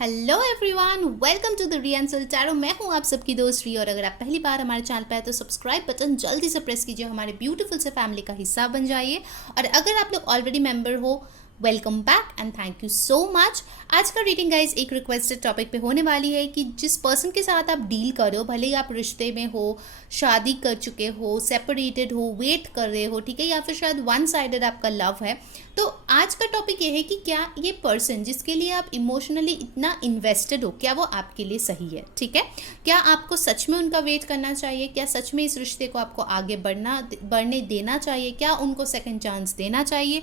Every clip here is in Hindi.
Hello everyone, welcome to the रियंसल टैरो। मैं हूं आप सबकी दोस्त री, और अगर आप पहली बार हमारे चैनल पे आए तो सब्सक्राइब बटन जल्दी से प्रेस कीजिए, हमारे ब्यूटीफुल से फैमिली का हिस्सा बन जाइए। और अगर आप लोग ऑलरेडी मेंबर हो, welcome back and thank you so much. आज का रीडिंग गाइज एक रिक्वेस्टेड टॉपिक पे होने वाली है कि जिस पर्सन के साथ आप डील कर रहे हो, भले ही आप रिश्ते में हो, शादी कर चुके हो, सेपरेटेड हो, वेट कर रहे हो, ठीक है, या फिर शायद वन साइडेड आपका लव है, तो आज का टॉपिक ये है कि क्या ये पर्सन जिसके लिए आप इमोशनली इतना इन्वेस्टेड हो, क्या वो आपके लिए सही है, ठीक है। क्या आपको सच में उनका वेट करना चाहिए, क्या सच में इस रिश्ते को आपको आगे बढ़ने देना चाहिए, क्या उनको सेकंड चांस देना चाहिए।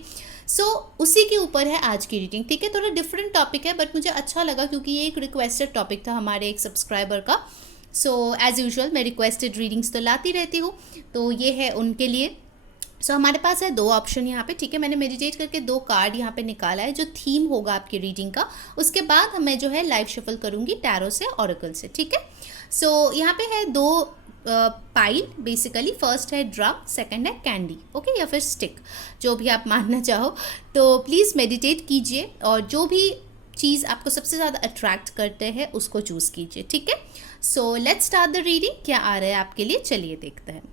उसी के ऊपर है आज की रीडिंग, ठीक है। थोड़ा डिफरेंट टॉपिक है बट मुझे अच्छा लगा क्योंकि ये एक रिक्वेस्टेड टॉपिक था हमारे एक सब्सक्राइबर का। एज यूजुअल मैं रिक्वेस्टेड रीडिंग्स तो लाती रहती हूँ, तो ये है उनके लिए। हमारे पास है दो ऑप्शन यहाँ पे, ठीक है। मैंने मेडिटेट करके दो कार्ड यहाँ पे निकाला है जो थीम होगा आपकी रीडिंग का। उसके बाद मैं जो है लाइव शफल करूँगी टैरो से, ऑरेकल से, ठीक है। यहाँ पे है दो पाइल बेसिकली। फर्स्ट है ड्रम, सेकंड है कैंडी, ओके, या फिर स्टिक, जो भी आप मानना चाहो। तो प्लीज़ मेडिटेट कीजिए और जो भी चीज़ आपको सबसे ज़्यादा अट्रैक्ट करते हैं उसको चूज़ कीजिए, ठीक है। Let's start the reading. क्या आ रहा है आपके लिए, चलिए देखते हैं।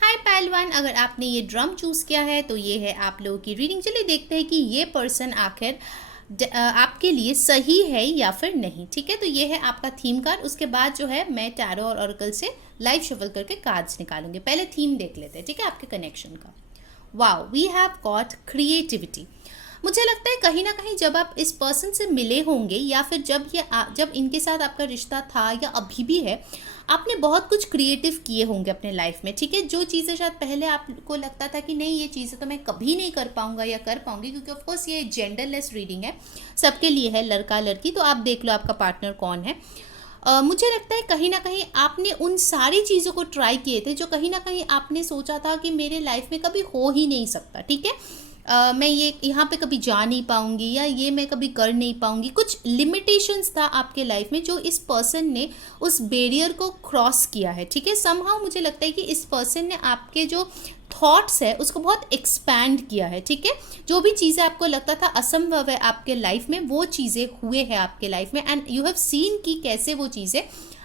हाय पहलवान, अगर आपने ये ड्रम चूज़ किया है तो ये है आप लोगों की रीडिंग। चलिए देखते हैं कि ये पर्सन आखिर आपके लिए सही है या फिर नहीं, ठीक है। तो ये है आपका थीम कार्ड। उसके बाद जो है मैं टैरो और ऑरेकल से लाइव शफल करके कार्ड्स निकालूंगी। पहले थीम देख लेते हैं, ठीक है, आपके कनेक्शन का। Wow, we have got creativity. मुझे लगता है कहीं ना कहीं जब आप इस पर्सन से मिले होंगे या फिर जब इनके साथ आपका रिश्ता था या अभी भी है, आपने बहुत कुछ क्रिएटिव किए होंगे अपने लाइफ में, ठीक है। जो चीज़ें शायद पहले आपको लगता था कि नहीं ये चीज़ें तो मैं कभी नहीं कर पाऊंगा या कर पाऊंगी, क्योंकि ऑफकोर्स ये जेंडरलेस रीडिंग है, सबके लिए है, लड़का लड़की। तो आप देख लो आपका पार्टनर कौन है। मुझे लगता है कहीं ना कहीं आपने उन सारी चीज़ों को ट्राई किए थे जो कहीं ना कहीं आपने सोचा था कि मेरे लाइफ में कभी हो ही नहीं सकता, ठीक है। मैं ये यहाँ पे कभी जा नहीं पाऊंगी या ये मैं कभी कर नहीं पाऊंगी। कुछ लिमिटेशंस था आपके लाइफ में जो इस पर्सन ने उस बैरियर को क्रॉस किया है, ठीक है। समहाउ मुझे लगता है कि इस पर्सन ने आपके जो थॉट्स है उसको बहुत एक्सपैंड किया है, ठीक है। जो भी चीज़ें आपको लगता था असंभव है आपके लाइफ में, वो चीज़ें हुए हैं आपके लाइफ में, एंड यू हैव सीन कि कैसे वो चीज़ें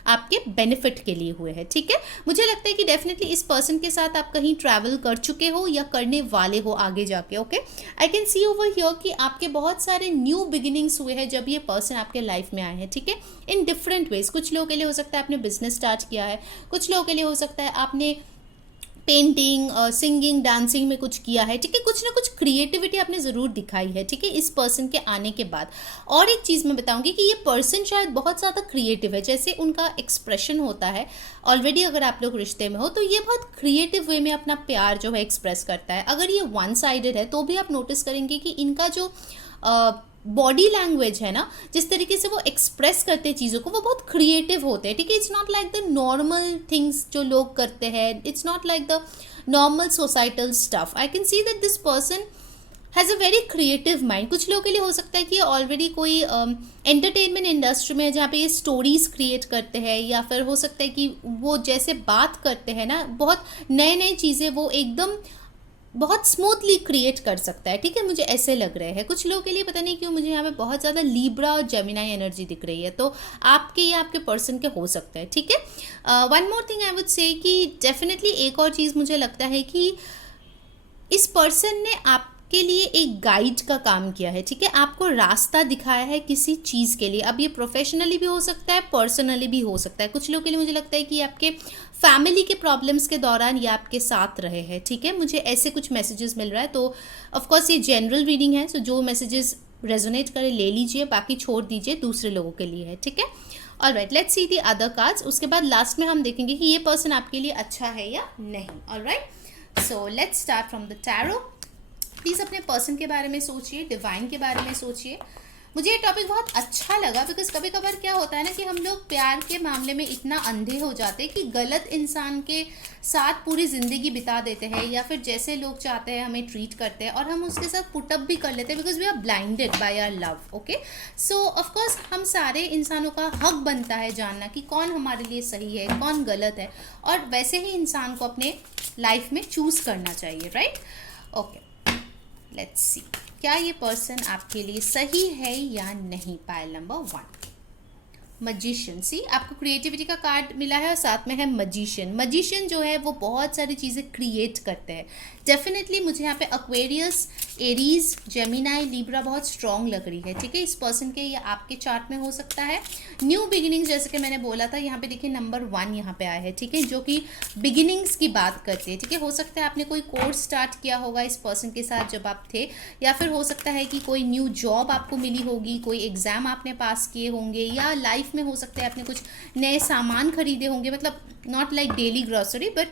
आपके बेनिफिट के लिए हुए हैं, ठीक है। मुझे लगता है कि डेफिनेटली इस पर्सन के साथ आप कहीं ट्रैवल कर चुके हो या करने वाले हो आगे जाके, okay. I can C over here कि आपके बहुत सारे न्यू बिगिनिंग्स हुए हैं जब ये पर्सन आपके लाइफ में आए हैं, ठीक है, इन डिफरेंट वेज। कुछ लोगों के लिए हो सकता है आपने बिजनेस स्टार्ट किया है, कुछ लोगों के लिए हो सकता है आपने पेंटिंग, सिंगिंग, डांसिंग में कुछ किया है, ठीक है। कुछ ना कुछ क्रिएटिविटी आपने ज़रूर दिखाई है, ठीक है, इस पर्सन के आने के बाद। और एक चीज़ मैं बताऊंगी कि ये पर्सन शायद बहुत ज़्यादा क्रिएटिव है, जैसे उनका एक्सप्रेशन होता है। ऑलरेडी अगर आप लोग रिश्ते में हो तो ये बहुत क्रिएटिव वे में अपना प्यार जो है एक्सप्रेस करता है। अगर ये वन साइडेड है तो भी आप नोटिस करेंगे कि इनका जो बॉडी लैंग्वेज है ना, जिस तरीके से वो एक्सप्रेस करते हैं चीज़ों को, वो बहुत क्रिएटिव होते हैं, ठीक है। It's not like the normal things जो लोग करते हैं, it's not like the normal societal stuff. I can see that this person has a very creative mind. कुछ लोगों के लिए हो सकता है कि ऑलरेडी कोई एंटरटेनमेंट इंडस्ट्री में है जहाँ पे ये स्टोरीज क्रिएट करते हैं, या फिर हो सकता है कि वो जैसे बात करते हैं ना, बहुत नए नए चीज़ें वो एकदम बहुत स्मूथली क्रिएट कर सकता है, ठीक है। मुझे ऐसे लग रहे हैं। कुछ लोगों के लिए पता नहीं क्यों मुझे यहाँ पे बहुत ज़्यादा लीब्रा और जेमिनाई एनर्जी दिख रही है, तो आपके या आपके पर्सन के हो सकता है, ठीक है। One more thing I would say कि डेफिनेटली एक और चीज़ मुझे लगता है कि इस पर्सन ने आपके लिए एक गाइड का काम किया है, ठीक है। आपको रास्ता दिखाया है किसी चीज़ के लिए। अब ये प्रोफेशनली भी हो सकता है, पर्सनली भी हो सकता है। कुछ लोगों के लिए मुझे लगता है कि आपके फैमिली के प्रॉब्लम्स के दौरान ये आपके साथ रहे हैं, ठीक है। मुझे ऐसे कुछ मैसेजेस मिल रहा है। तो ऑफकोर्स ये जनरल रीडिंग है, सो जो मैसेजेस रेजोनेट करे ले लीजिए, बाकी छोड़ दीजिए, दूसरे लोगों के लिए है, ठीक है। Alright, let's see the other cards. उसके बाद लास्ट में हम देखेंगे कि ये पर्सन आपके लिए अच्छा है या नहीं। Alright, let's start from the tarot. Please अपने पर्सन के बारे में सोचिए, डिवाइन के बारे में सोचिए। मुझे ये टॉपिक बहुत अच्छा लगा बिकॉज कभी कभार क्या होता है ना कि हम लोग प्यार के मामले में इतना अंधे हो जाते हैं कि गलत इंसान के साथ पूरी ज़िंदगी बिता देते हैं, या फिर जैसे लोग चाहते हैं हमें ट्रीट करते हैं और हम उसके साथ पुटअप भी कर लेते हैं because we are blinded by our love, okay. Of course हम सारे इंसानों का हक बनता है जानना कि कौन हमारे लिए सही है, कौन गलत है, और वैसे ही इंसान को अपने लाइफ में चूज़ करना चाहिए, राइट। ओके, लेट्स सी। क्या ये पर्सन आपके लिए सही है या नहीं? Pile number 1, magician. सी, आपको क्रिएटिविटी का कार्ड मिला है और साथ में है मजिशियन। मजिशियन जो है वो बहुत सारी चीज़ें क्रिएट करते हैं। डेफिनेटली मुझे यहाँ पे एक्वेरियस, एरीज, जेमिनाई, लिब्रा बहुत स्ट्रॉन्ग लग रही है, ठीक है, इस पर्सन के या आपके चार्ट में हो सकता है। न्यू बिगिनिंग्स, जैसे कि मैंने बोला था, यहाँ पे देखिए नंबर 1 यहाँ पे आया है, ठीक है, जो कि बिगिनिंग्स की बात करती है, ठीक है। हो सकता है आपने कोई कोर्स स्टार्ट किया होगा इस पर्सन के साथ जब आप थे, या फिर हो सकता है कि कोई न्यू जॉब आपको मिली होगी, कोई एग्जाम आपने पास किए होंगे, या लाइफ में हो सकता है आपने कुछ नए सामान खरीदे होंगे, मतलब not like daily grocery but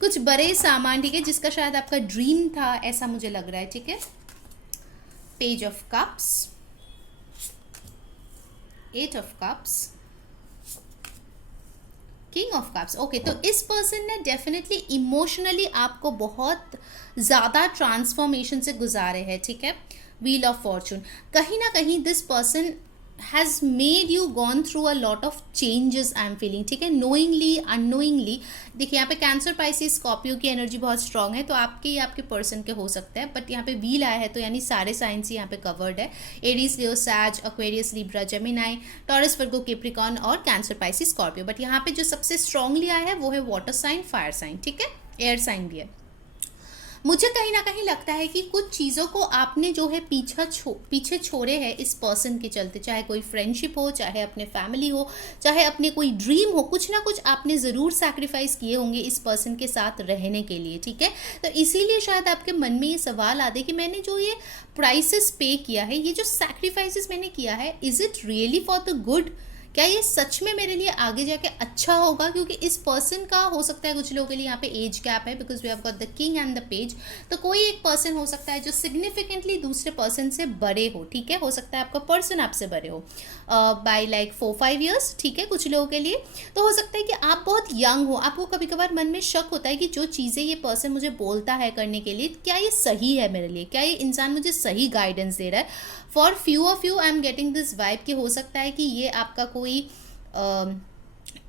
कुछ बड़े सामान, ठीक है, जिसका शायद आपका ड्रीम था, ऐसा मुझे लग रहा है, ठीक है। Page of cups, 8 of cups, king of cups. Okay, तो इस पर्सन ने डेफिनेटली इमोशनली आपको बहुत ज़्यादा ट्रांसफॉर्मेशन से गुजारे हैं, ठीक है। व्हील ऑफ फॉर्चून, कहीं ना कहीं this person has made you gone through a lot of changes I am feeling, ठीक है, knowingly unknowingly। देखिए यहाँ पे कैंसर, पाइसिस, स्कॉर्पियो की एनर्जी बहुत स्ट्रांग है, तो आपके या आपके पर्सन के हो सकता है, बट यहाँ पे व्हील आया है तो यानी सारे साइंस ही यहाँ पे कवर्ड है। एरीज, लियो, सैज, Aquarius, Libra, Gemini, taurus, Virgo, Capricorn और कैंसर, पाइसिस, स्कॉर्पियो। बट यहाँ पे जो सबसे स्ट्रांगली आया है वो है वाटर साइन, फायर साइन, ठीक है, एयर साइन भी है। मुझे कहीं ना कहीं लगता है कि कुछ चीज़ों को आपने जो है पीछे छोड़े हैं इस पर्सन के चलते, चाहे कोई फ्रेंडशिप हो, चाहे अपने फैमिली हो, चाहे अपने कोई ड्रीम हो, कुछ ना कुछ आपने ज़रूर सैक्रिफाइस किए होंगे इस पर्सन के साथ रहने के लिए, ठीक है। तो इसीलिए शायद आपके मन में ये सवाल आते कि मैंने जो ये प्राइसेस पे किया है, ये जो सैक्रिफाइसेस मैंने किया है, is it really for the good? क्या ये सच में मेरे लिए आगे जाके अच्छा होगा? क्योंकि इस पर्सन का हो सकता है कुछ लोगों के लिए यहाँ पे एज गैप है, because we have got the king and the page. तो कोई एक पर्सन हो सकता है जो सिग्निफिकेंटली दूसरे पर्सन से बड़े हो, ठीक है, हो सकता है आपका पर्सन आपसे बड़े हो बाय लाइक 4-5 ईयर्स, ठीक है, कुछ लोगों के लिए। तो हो सकता है कि आप बहुत यंग हो, आपको कभी कभार मन में शक होता है कि जो चीज़ें ये पर्सन मुझे बोलता है करने के लिए, क्या ये सही है मेरे लिए, क्या ये इंसान मुझे सही गाइडेंस दे रहा है। For few of you I am getting this vibe कि हो सकता है कि ये आपका कोई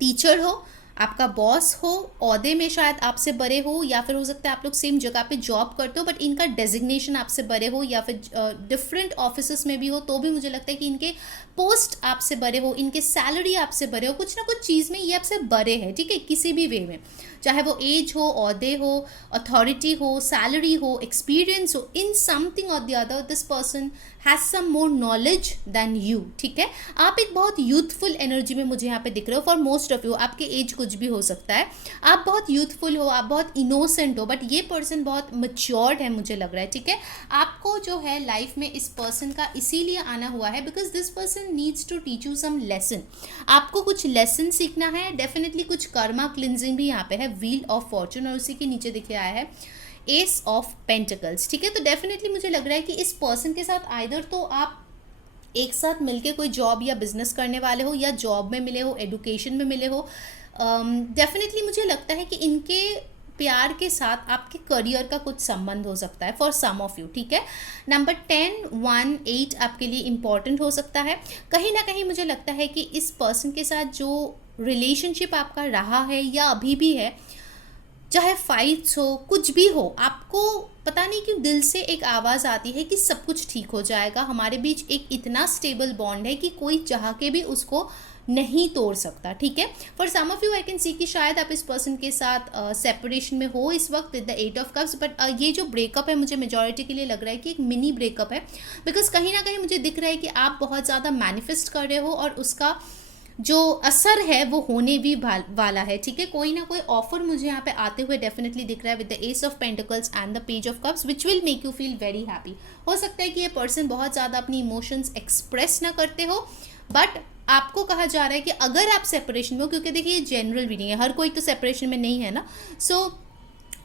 टीचर हो, आपका बॉस हो, ओहदे में शायद आपसे बड़े हो, या फिर हो सकता है आप लोग सेम जगह पे जॉब करते हो बट इनका डेजिग्नेशन आपसे बड़े हो, या फिर डिफरेंट ऑफिसेस में भी हो, तो भी मुझे लगता है कि इनके पोस्ट आपसे बड़े हो, इनके सैलरी आपसे बड़े हो, कुछ ना कुछ चीज़ में ये आपसे बड़े हैं, ठीक है, किसी भी वे में, चाहे वो एज हो, ओहदे हो, अथॉरिटी हो, सैलरी हो, एक्सपीरियंस हो, इन समथिंग और the other this person has some more knowledge than you, ठीक है। आप एक बहुत यूथफुल एनर्जी में मुझे यहाँ पे दिख रहे हो। फॉर मोस्ट ऑफ यू, आपके एज कुछ भी हो सकता है, आप बहुत यूथफुल हो, आप बहुत इनोसेंट हो, बट ये पर्सन बहुत मच्योर्ड है मुझे लग रहा है, ठीक है। आपको जो है लाइफ में इस पर्सन का इसीलिए आना हुआ है because this person needs to teach you some lesson. आपको कुछ लेसन सीखना है, डेफिनेटली कुछ कर्मा क्लिनजिंग भी यहाँ पे है। व्हील ऑफ फॉर्चून और उसी के नीचे दिखे आया है एस ऑफ पेंटिकल्स, ठीक है। तो डेफिनेटली मुझे लग रहा है कि इस पर्सन के साथ आइदर तो आप एक साथ मिलके कोई जॉब या बिजनेस करने वाले हो, या जॉब में मिले हो, एडुकेशन में मिले हो। डेफिनेटली मुझे लगता है कि इनके प्यार के साथ आपके करियर का कुछ संबंध हो सकता है फॉर सम ऑफ यू, ठीक है। नंबर 10, 1, 8 आपके लिए इम्पॉर्टेंट हो सकता है। कहीं ना कहीं मुझे लगता है कि इस पर्सन के साथ जो रिलेशनशिप आपका रहा है या अभी भी है, चाहे फाइट्स हो, कुछ भी हो, आपको पता नहीं क्यों दिल से एक आवाज़ आती है कि सब कुछ ठीक हो जाएगा, हमारे बीच एक इतना स्टेबल बॉन्ड है कि कोई चाह के भी उसको नहीं तोड़ सकता, ठीक है। For some of you I can see कि शायद आप इस पर्सन के साथ सेपरेशन में हो इस वक्त with the 8 of cups, but ये जो ब्रेकअप है मुझे मेजॉरिटी के लिए लग रहा है कि एक मिनी ब्रेकअप है, बिकॉज कहीं ना कहीं मुझे दिख रहा है कि आप बहुत ज़्यादा मैनिफेस्ट कर रहे हो और उसका जो असर है वो होने भी वाला है, ठीक है। कोई ना कोई ऑफर मुझे यहाँ पे आते हुए डेफिनेटली दिख रहा है with the ace of pentacles and the page of cups which will make you feel very happy. हो सकता है कि ये पर्सन बहुत ज़्यादा अपनी इमोशंस एक्सप्रेस ना करते हो, बट आपको कहा जा रहा है कि अगर आप सेपरेशन में हो, क्योंकि देखिए ये जनरल रीडिंग है, हर कोई तो सेपरेशन में नहीं है ना, सो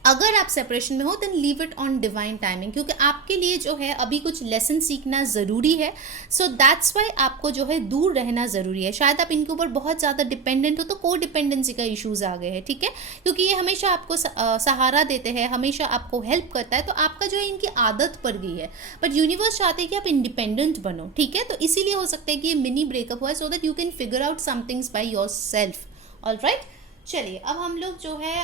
अगर आप सेपरेशन में हो then leave it on divine timing, क्योंकि आपके लिए जो है अभी कुछ लेसन सीखना ज़रूरी है। सो दैट्स वाई आपको जो है दूर रहना ज़रूरी है। शायद आप इनके ऊपर बहुत ज़्यादा डिपेंडेंट हो तो को डिपेंडेंसी का इश्यूज़ आ गए हैं, ठीक है, क्योंकि ये हमेशा आपको सहारा देते हैं, हमेशा आपको हेल्प करता है, तो आपका जो है इनकी आदत पड़ गई है। बट यूनिवर्स चाहते हैं कि आप इंडिपेंडेंट बनो, ठीक है। तो इसीलिए हो सकता है कि ये मिनी ब्रेकअप हुआ है so that you can figure out some things by yourself. Alright, चलिए अब हम लोग जो है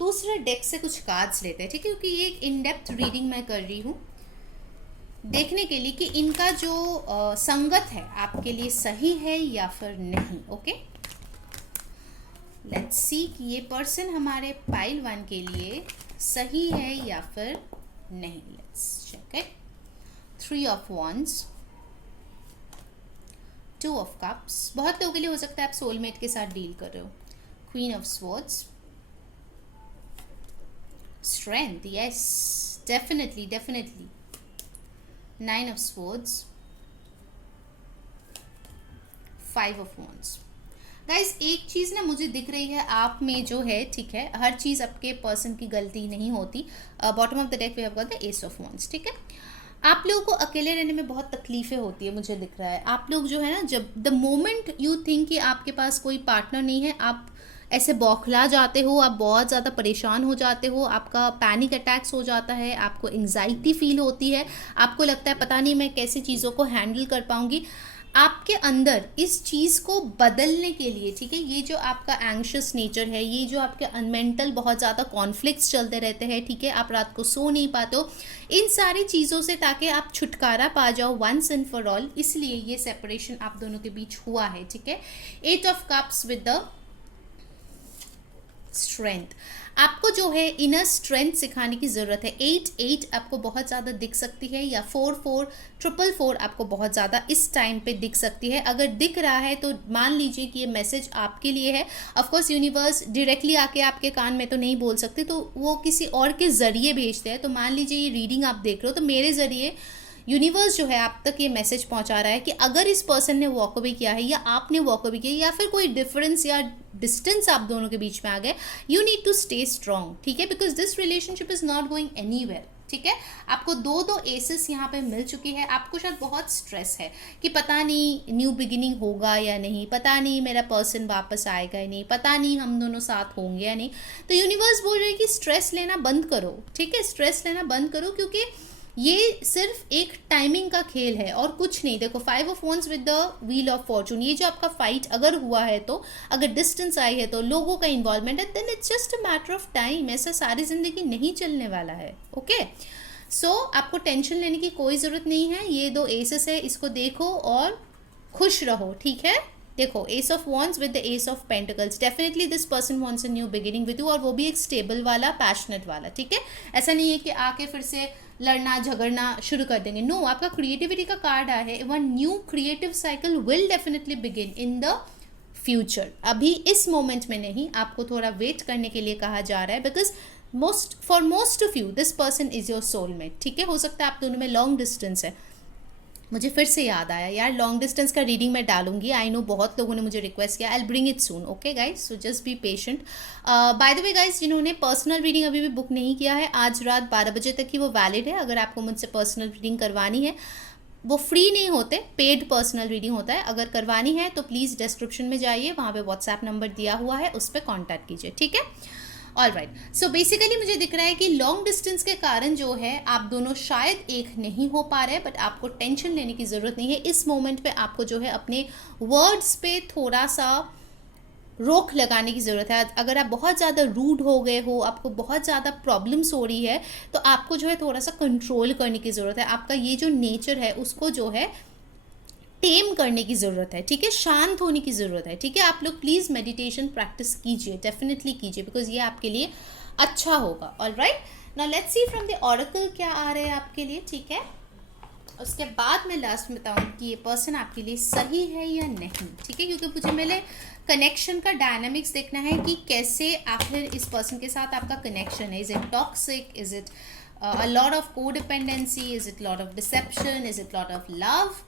दूसरे डेक से कुछ कार्ड्स लेते हैं, ठीक है, क्योंकि ये एक इन डेप्थ रीडिंग मैं कर रही हूँ देखने के लिए कि इनका जो संगत है आपके लिए सही है या फिर नहीं। ओके, लेट्स सी कि ये पर्सन हमारे पाइल 1 के लिए सही है या फिर नहीं। Let's check it. 3 of wands, 2 of cups, बहुत लोगों के लिए हो सकता है आप सोलमेट के साथ डील कर रहे हो। Queen of swords, strength, yes definitely definitely. 9 of swords, 5 of wands। Guys एक चीज़ ना मुझे दिख रही है आप में जो है, ठीक है, हर चीज़ आपके पर्सन की गलती नहीं होती। Bottom of the deck we have got the ace of wands, ठीक है। आप लोगों को अकेले रहने में बहुत तकलीफें होती है, मुझे दिख रहा है। आप लोग जो है ना, जब द मोमेंट यू थिंक कि आपके पास कोई पार्टनर नहीं है, आप ऐसे बौखला जाते हो, आप बहुत ज़्यादा परेशान हो जाते हो, आपका पैनिक अटैक्स हो जाता है, आपको एंग्जाइटी फील होती है, आपको लगता है पता नहीं मैं कैसे चीज़ों को हैंडल कर पाऊंगी। आपके अंदर इस चीज़ को बदलने के लिए, ठीक है, ये जो आपका एंग्शियस नेचर है, ये जो आपके मेंटल बहुत ज़्यादा कॉन्फ्लिक्ट्स चलते रहते हैं, ठीक है, आप रात को सो नहीं पाते हो, इन सारी चीज़ों से ताकि आप छुटकारा पा जाओ वंस एंड फॉर ऑल, इसलिए ये सेपरेशन आप दोनों के बीच हुआ है, ठीक है। 8 of cups with the strength, आपको जो है इनर स्ट्रेंथ सिखाने की ज़रूरत है। 8 आपको बहुत ज़्यादा दिख सकती है, या 4 आपको बहुत ज़्यादा इस टाइम पे दिख सकती है। अगर दिख रहा है तो मान लीजिए कि ये मैसेज आपके लिए है। ऑफकोर्स यूनिवर्स डायरेक्टली आके आपके कान में तो नहीं बोल सकते, तो वो किसी और के ज़रिए भेजते हैं। तो मान लीजिए ये रीडिंग आप देख रहे हो, तो मेरे ज़रिए यूनिवर्स जो है आप तक ये मैसेज पहुंचा रहा है कि अगर इस पर्सन ने वॉक अवे किया है, या आपने वॉक अवे किया, या फिर कोई डिफरेंस या डिस्टेंस आप दोनों के बीच में आ गए, you need to stay strong, ठीक है, because this relationship is not going anywhere, ठीक है। आपको दो एसेस यहाँ पे मिल चुकी है। आपको शायद बहुत स्ट्रेस है कि पता नहीं न्यू बिगिनिंग होगा या नहीं, पता नहीं मेरा पर्सन वापस आएगा या नहीं, पता नहीं हम दोनों साथ होंगे या नहीं। तो यूनिवर्स बोल रहे हैं कि स्ट्रेस लेना बंद करो, ठीक है, स्ट्रेस लेना बंद करो, क्योंकि ये सिर्फ एक टाइमिंग का खेल है और कुछ नहीं। देखो 5 of wands with the wheel of Fortune, ये जो आपका फाइट अगर हुआ है, तो अगर डिस्टेंस आई है, तो लोगों का इन्वॉल्वमेंट है, then it's just a matter of time. ऐसा सारी जिंदगी नहीं चलने वाला है। ओके, सो आपको टेंशन लेने की कोई ज़रूरत नहीं है। ये 2 एसेस है, इसको देखो और खुश रहो, ठीक है। देखो S of wands with the ace of pentacles, definitely this person wants a new beginning with you, और वो भी एक स्टेबल वाला, पैशनेट वाला, ठीक है। ऐसा नहीं है कि आके फिर से लड़ना झगड़ना शुरू कर देंगे। नो, आपका क्रिएटिविटी का कार्ड आया है। One new creative cycle will definitely begin in the future. अभी इस मोमेंट में नहीं, आपको थोड़ा वेट करने के लिए कहा जा रहा है, because for most of you this person is your soulmate, ठीक है। हो सकता है आप दोनों में लॉन्ग डिस्टेंस है। मुझे फिर से याद आया यार, लॉन्ग डिस्टेंस का रीडिंग मैं डालूंगी। आई नो बहुत लोगों ने मुझे रिक्वेस्ट किया, I bring it soon, okay guys, so just be patient. By the way guys, जिन्होंने पर्सनल रीडिंग अभी भी बुक नहीं किया है, आज रात 12 बजे तक ही वो वैलिड है। अगर आपको मुझसे पर्सनल रीडिंग करवानी है, वो फ्री नहीं होते, पेड पर्सनल रीडिंग होता है। अगर करवानी है तो प्लीज़ डिस्क्रिप्शन में जाइए, वहाँ पे व्हाट्सएप नंबर दिया हुआ है, उस पर कॉन्टैक्ट कीजिए, ठीक है। ऑल राइट, सो बेसिकली मुझे दिख रहा है कि लॉन्ग डिस्टेंस के कारण जो है आप दोनों शायद एक नहीं हो पा रहे, बट आपको टेंशन लेने की ज़रूरत नहीं है। इस मोमेंट पे आपको जो है अपने वर्ड्स पे थोड़ा सा रोक लगाने की ज़रूरत है। अगर आप बहुत ज़्यादा रूड हो गए हो, आपको बहुत ज़्यादा प्रॉब्लम्स हो रही है, तो आपको जो है थोड़ा सा कंट्रोल करने की ज़रूरत है। आपका ये जो नेचर है उसको जो है टेम करने की ज़रूरत है, ठीक है, शांत होने की ज़रूरत है, ठीक है। आप लोग प्लीज़ मेडिटेशन प्रैक्टिस कीजिए, डेफिनेटली कीजिए, बिकॉज ये आपके लिए अच्छा होगा। All right, now let's see from the oracle क्या आ रहे हैं आपके लिए, ठीक है। उसके बाद मैं लास्ट में बताऊँगी कि ये पर्सन आपके लिए सही है या नहीं, ठीक है, क्योंकि मुझे मेरे कनेक्शन का डायनामिक्स देखना है कि कैसे आखिर इस पर्सन के साथ आपका कनेक्शन है। Is it toxic, is it a lot of codependency, is it lot of deception, is it lot of love?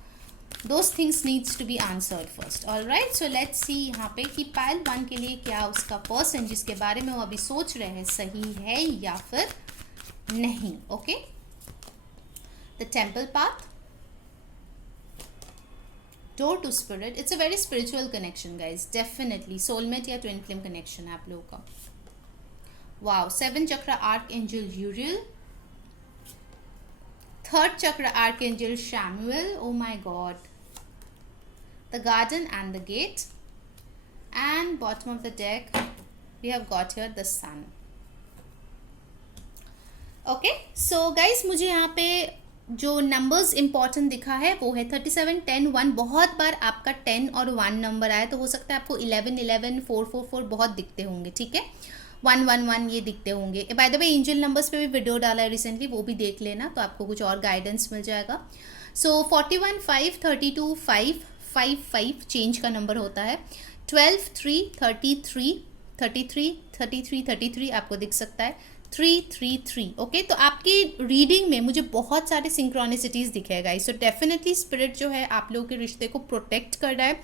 Those things needs to be answered first. All right, so let's see यहाँ पे कि पाइल 1 के लिए क्या उसका पर्सन जिसके बारे में वो अभी सोच रहे हैं सही है या फिर नहीं। Okay, the temple path, door to spirit, it's a very spiritual connection guys, definitely soulmate या ट्विन फ्लेम कनेक्शन है आप लोगों का। Wow, 7 chakra archangel Uriel, 3rd chakra archangel Samuel, oh my god, the garden and the gate, and bottom of the deck we have got here the sun, okay, so guys मुझे यहाँ पे जो नंबर्स इंपॉर्टेंट दिखा है वो है 37, 10, 1। बहुत बार आपका 10 और 1 नंबर आया, तो हो सकता है आपको 11, 11, 4, 4, 4 बहुत दिखते होंगे, ठीक है। 1, 1, 1 ये दिखते होंगे। By the way angel numbers पे भी वीडियो डाला है रिसेंटली, वो भी देख लेना, तो आपको कुछ और गाइडेंस मिल जाएगा। सो 41, 5, 32, 5, 5, 5 चेंज का नंबर होता है। 12, 3, 33, 33, 33, 33 आपको दिख सकता है। 3, 3, 3 ओके। तो आपकी रीडिंग में मुझे बहुत सारे सिंक्रोनिसिटीज दिखेगा, सो डेफिनेटली स्पिरिट जो है आप लोगों के रिश्ते को प्रोटेक्ट कर रहा है।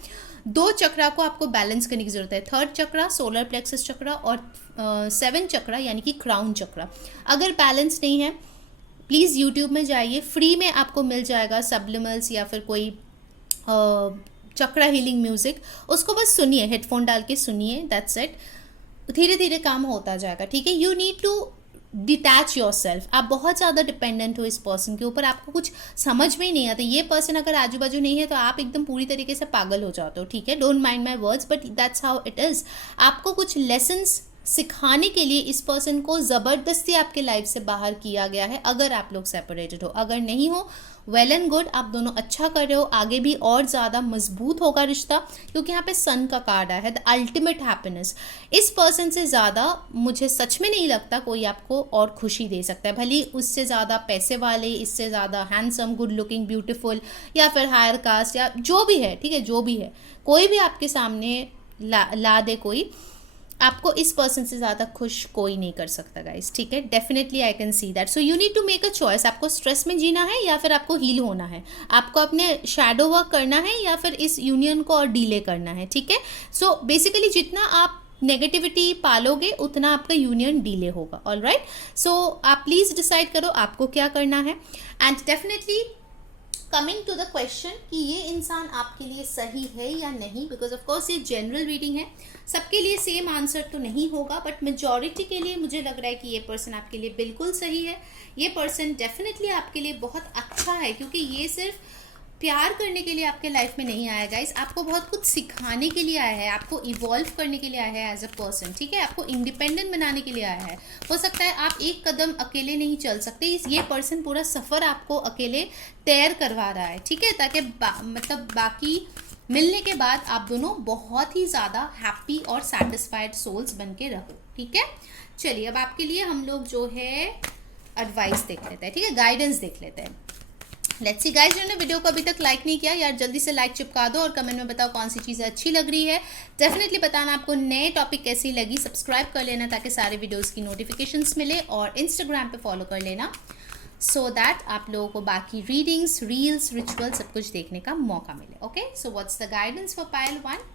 2 चक्रा को आपको बैलेंस करने की जरूरत है, 3rd चक्रा सोलर प्लेक्सस चक्रा और 7 चक्रा यानी कि क्राउन चक्रा। अगर बैलेंस नहीं है प्लीज़ यूट्यूब में जाइए, फ्री में आपको मिल जाएगा सब्लिमल्स या फिर कोई चक्रा हीलिंग म्यूजिक, उसको बस सुनिए, हेडफोन डाल के सुनिए, दैट्स इट। धीरे धीरे काम होता जाएगा, ठीक है। You need to detach yourself. आप बहुत ज़्यादा डिपेंडेंट हो इस पर्सन के ऊपर, आपको कुछ समझ में ही नहीं आता। ये पर्सन अगर आजू बाजू नहीं है तो आप एकदम पूरी तरीके से पागल हो जाते हो, ठीक है। Don't mind my words but that's how it is. आपको कुछ लेसन्स सिखाने के लिए इस पर्सन को ज़बरदस्ती आपके लाइफ से बाहर किया गया है। अगर आप लोग सेपरेटेड हो, अगर नहीं हो वेल एंड गुड, आप दोनों अच्छा कर रहे हो, आगे भी और ज़्यादा मजबूत होगा रिश्ता, क्योंकि यहाँ पे सन का कार्ड आया है, द अल्टीमेट हैप्पीनेस। इस पर्सन से ज़्यादा मुझे सच में नहीं लगता कोई आपको और खुशी दे सकता है, भले उससे ज़्यादा पैसे वाले, इससे ज़्यादा हैंडसम, गुड लुकिंग, ब्यूटीफुल या फिर हायर कास्ट या जो भी है, ठीक है, जो भी है, कोई भी आपके सामने ला दे कोई, आपको इस पर्सन से ज़्यादा खुश कोई नहीं कर सकता गाइस, ठीक है। Definitely I can see that. So you need to make a choice, आपको स्ट्रेस में जीना है या फिर आपको हील होना है, आपको अपने शैडो वर्क करना है या फिर इस यूनियन को और डीले करना है, ठीक है। सो बेसिकली जितना आप नेगेटिविटी पालोगे उतना आपका यूनियन डीले होगा, ऑल राइट। सो आप प्लीज़ डिसाइड करो आपको क्या करना है। And definitely coming to the question कि ये इंसान आपके लिए सही है या नहीं, बिकॉज ऑफ कोर्स ये जनरल रीडिंग है, सबके लिए सेम आंसर तो नहीं होगा, बट मेजॉरिटी के लिए मुझे लग रहा है कि ये पर्सन आपके लिए बिल्कुल सही है। ये पर्सन डेफिनेटली आपके लिए बहुत अच्छा है, क्योंकि ये सिर्फ प्यार करने के लिए आपके लाइफ में नहीं आया गाइस, आपको बहुत कुछ सिखाने के लिए आया है, आपको इवॉल्व करने के लिए आया है एज अ पर्सन, ठीक है, आपको इंडिपेंडेंट बनाने के लिए आया है। हो सकता है आप एक कदम अकेले नहीं चल सकते, ये पर्सन पूरा सफ़र आपको अकेले तैर करवा रहा है, ठीक है, ताकि मतलब बाकी मिलने के बाद आप दोनों बहुत ही ज़्यादा हैप्पी और सेटिस्फाइड सोल्स बन के रहो, ठीक है। चलिए अब आपके लिए हम लोग जो है एडवाइस देख लेते हैं, ठीक है, गाइडेंस देख लेते हैं। लेट्स सी गाइस, जिन्होंने वीडियो को अभी तक लाइक नहीं किया यार जल्दी से लाइक चिपका दो और कमेंट में बताओ कौन सी चीज़ें अच्छी लग रही है। डेफिनेटली बताना आपको नए टॉपिक कैसी लगी, सब्सक्राइब कर लेना ताकि सारे वीडियोस की नोटिफिकेशंस मिले, और इंस्टाग्राम पे फॉलो कर लेना सो दैट आप लोगों को बाकी रीडिंग्स, रील्स, रिचुअल सब कुछ देखने का मौका मिले। Okay, so what's the guidance for pile 1?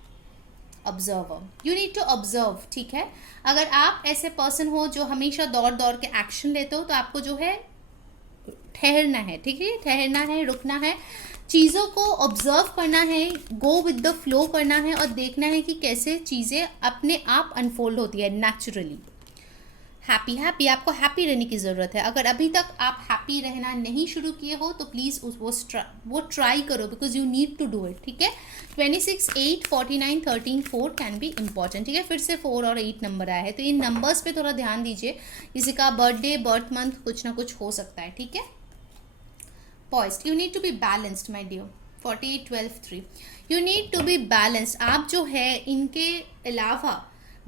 Observer, you need to observe, ठीक है। अगर आप ऐसे पर्सन हो जो हमेशा दौड़ दौड़ के एक्शन लेते हो, तो आपको जो है ठहरना है, ठीक है, ठहरना है, रुकना है, चीज़ों को ऑब्जर्व करना है, गो विद द फ्लो करना है और देखना है कि कैसे चीज़ें अपने आप अनफोल्ड होती है नेचुरली। हैप्पी आपको हैप्पी रहने की ज़रूरत है। अगर अभी तक आप हैप्पी रहना नहीं शुरू किए हो तो प्लीज़ वो ट्राई करो, because you need to do it, ठीक है। 26, 8, 49, 13, 4 कैन बी इम्पॉर्टेंट, ठीक है। फिर से 4 और 8 नंबर आया है, तो इन नंबर्स पे थोड़ा ध्यान दीजिए, किसी का बर्थडे, बर्थ मंथ कुछ ना कुछ हो सकता है, ठीक है। Poised, you need to be balanced my dear. 48, 12, 3, you need to be balanced। आप जो है इनके अलावा